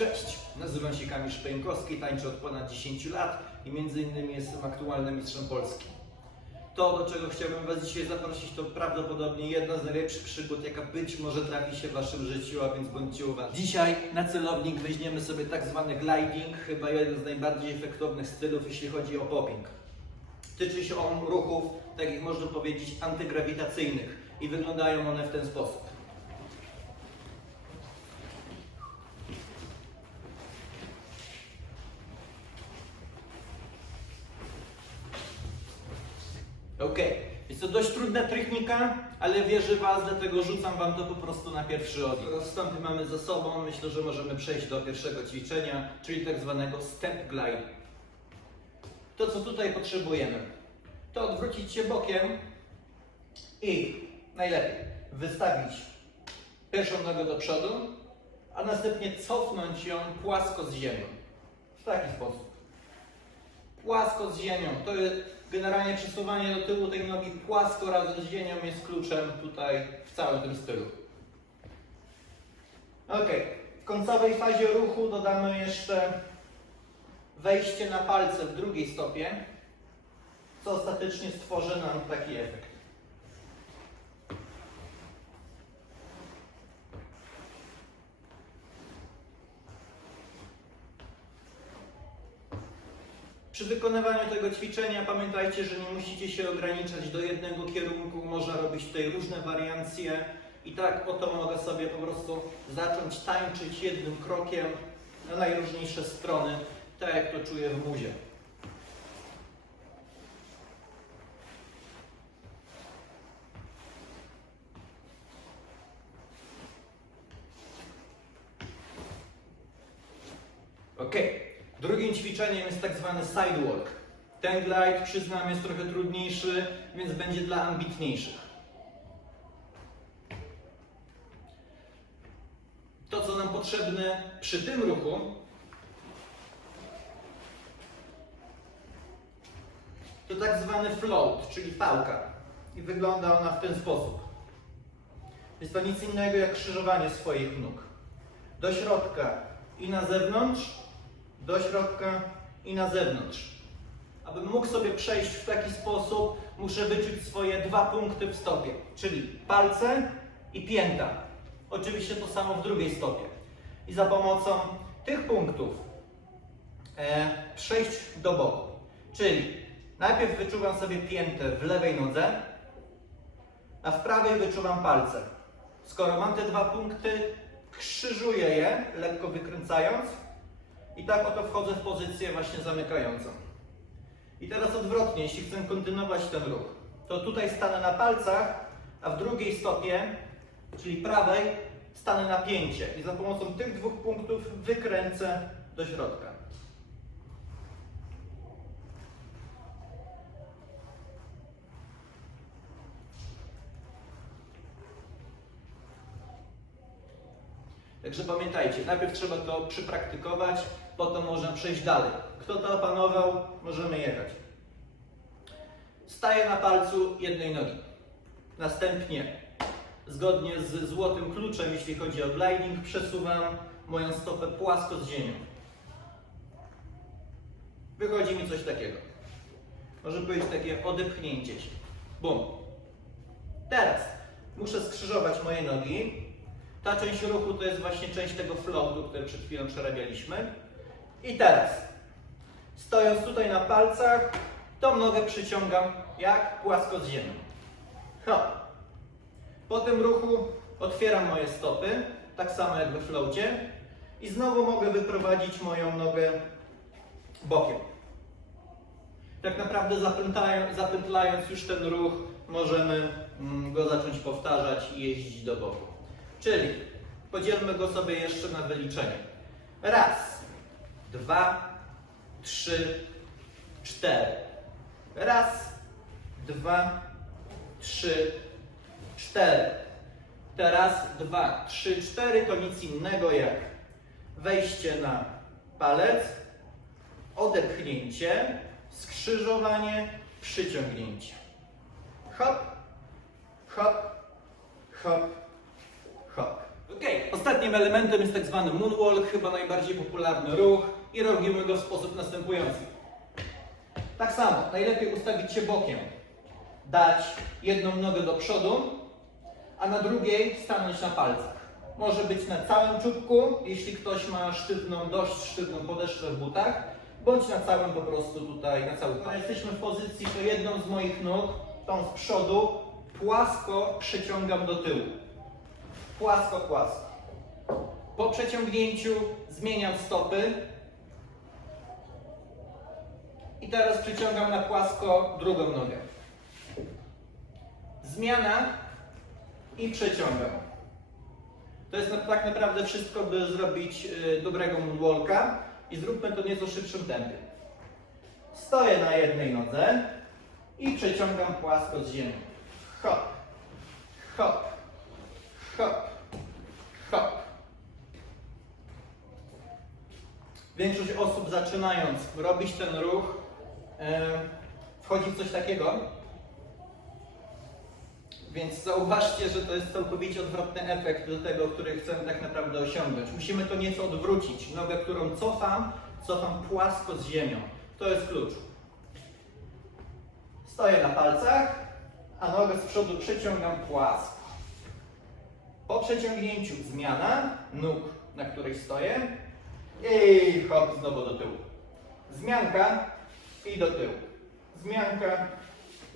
Cześć, nazywam się Kamil Szpejnkowski, tańczę od ponad 10 lat i między innymi jestem aktualnym mistrzem Polski. To, do czego chciałbym Was dzisiaj zaprosić, to prawdopodobnie jedna z najlepszych przygód, jaka być może trafi się w Waszym życiu, a więc bądźcie uważni. Dzisiaj na celownik weźmiemy sobie tak zwany gliding, chyba jeden z najbardziej efektownych stylów, jeśli chodzi o popping. Tyczy się on ruchów, takich można powiedzieć, antygrawitacyjnych i wyglądają one w ten sposób. Okej, jest to dość trudna technika, ale wierzę Was, dlatego rzucam Wam to po prostu na pierwszy ogień. Skoro wstępy mamy za sobą, myślę, że możemy przejść do pierwszego ćwiczenia, czyli tak zwanego step glide. To, co tutaj potrzebujemy, to odwrócić się bokiem i najlepiej wystawić pierwszą nogę do przodu, a następnie cofnąć ją płasko z ziemią. W taki sposób płasko z ziemią. To jest generalnie przesuwanie do tyłu tej nogi płasko razem z ziemią jest kluczem tutaj w całym tym stylu. Ok, w końcowej fazie ruchu dodamy jeszcze wejście na palce w drugiej stopie, co ostatecznie stworzy nam taki efekt. Przy wykonywaniu tego ćwiczenia pamiętajcie, że nie musicie się ograniczać do jednego kierunku, można robić tutaj różne wariancje i tak oto mogę sobie po prostu zacząć tańczyć jednym krokiem na najróżniejsze strony, tak jak to czuję w muzie. Ok. Drugim ćwiczeniem jest tak zwany sidewalk. Ten glide, przyznam, jest trochę trudniejszy, więc będzie dla ambitniejszych. To, co nam potrzebne przy tym ruchu, to tak zwany float, czyli pałka. I wygląda ona w ten sposób. Jest to nic innego jak krzyżowanie swoich nóg. Do środka i na zewnątrz, do środka i na zewnątrz. Abym mógł sobie przejść w taki sposób, muszę wyczuć swoje dwa punkty w stopie, czyli palce i pięta. Oczywiście to samo w drugiej stopie. I za pomocą tych punktów e, przejść do boku. Czyli najpierw wyczuwam sobie piętę w lewej nodze, a w prawej wyczuwam palce. Skoro mam te dwa punkty, krzyżuję je, lekko wykręcając, i tak oto wchodzę w pozycję właśnie zamykającą. I teraz odwrotnie, jeśli chcę kontynuować ten ruch, to tutaj stanę na palcach, a w drugiej stopie, czyli prawej, stanę na pięcie. I za pomocą tych dwóch punktów wykręcę do środka. Także pamiętajcie, najpierw trzeba to przypraktykować, potem można przejść dalej. Kto to opanował, możemy jechać. Staję na palcu jednej nogi. Następnie, zgodnie z złotym kluczem, jeśli chodzi o gliding, przesuwam moją stopę płasko z ziemią. Wychodzi mi coś takiego. Może być takie odepchnięcie się. Bum. Teraz muszę skrzyżować moje nogi. Ta część ruchu to jest właśnie część tego floatu, który przed chwilą przerabialiśmy. I teraz, stojąc tutaj na palcach, tą nogę przyciągam jak płasko z ziemią. Hop. Po tym ruchu otwieram moje stopy, tak samo jak we floacie. I znowu mogę wyprowadzić moją nogę bokiem. Tak naprawdę zapętlają- zapętlając już ten ruch, możemy mm, go zacząć powtarzać i jeździć do boku. Czyli podzielmy go sobie jeszcze na wyliczenie. Raz, dwa, trzy, cztery. Raz, dwa, trzy, cztery. Teraz dwa, trzy, cztery to nic innego jak wejście na palec, odepchnięcie, skrzyżowanie, przyciągnięcie. Hop, hop, hop, hop. Okej, ostatnim elementem jest tak zwany moonwalk, chyba najbardziej popularny ruch i robimy go w sposób następujący. Tak samo, najlepiej ustawić się bokiem, dać jedną nogę do przodu, a na drugiej stanąć na palcach. Może być na całym czubku, jeśli ktoś ma sztywną, dość sztywną podeszwę w butach, bądź na całym po prostu tutaj, na całym. A jesteśmy w pozycji, to jedną z moich nóg, tą z przodu, płasko przeciągam do tyłu. Płasko, płasko. Po przeciągnięciu zmieniam stopy. I teraz przyciągam na płasko drugą nogę. Zmiana i przeciągam. To jest tak naprawdę wszystko, by zrobić y, dobrego moonwalka i zróbmy to nieco szybszym tempie. Stoję na jednej nodze i przeciągam płasko z ziemi. Hop, hop, hop, hop. Większość osób zaczynając robić ten ruch wchodzi w coś takiego, więc zauważcie, że to jest całkowicie odwrotny efekt do tego, który chcemy tak naprawdę osiągnąć. Musimy to nieco odwrócić. Nogę, którą cofam, cofam płasko z ziemią. To jest klucz. Stoję na palcach, a nogę z przodu przeciągam płasko. Po przeciągnięciu zmiana nóg, na której stoję i hop, znowu do tyłu. Zmianka i do tyłu. Zmianka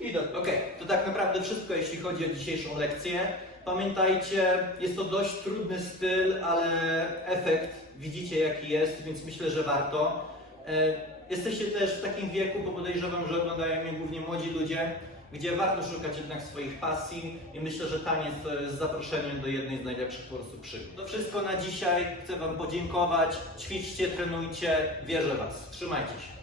i do tyłu. Ok, to tak naprawdę wszystko, jeśli chodzi o dzisiejszą lekcję. Pamiętajcie, jest to dość trudny styl, ale efekt widzicie jaki jest, więc myślę, że warto. E, Jesteście też w takim wieku, bo podejrzewam, że oglądają mnie głównie młodzi ludzie, gdzie warto szukać jednak swoich pasji i myślę, że taniec to jest zaproszeniem do jednej z najlepszych po prostu przygód. To wszystko na dzisiaj. Chcę Wam podziękować. Ćwiczcie, trenujcie. Wierzę Was. Trzymajcie się.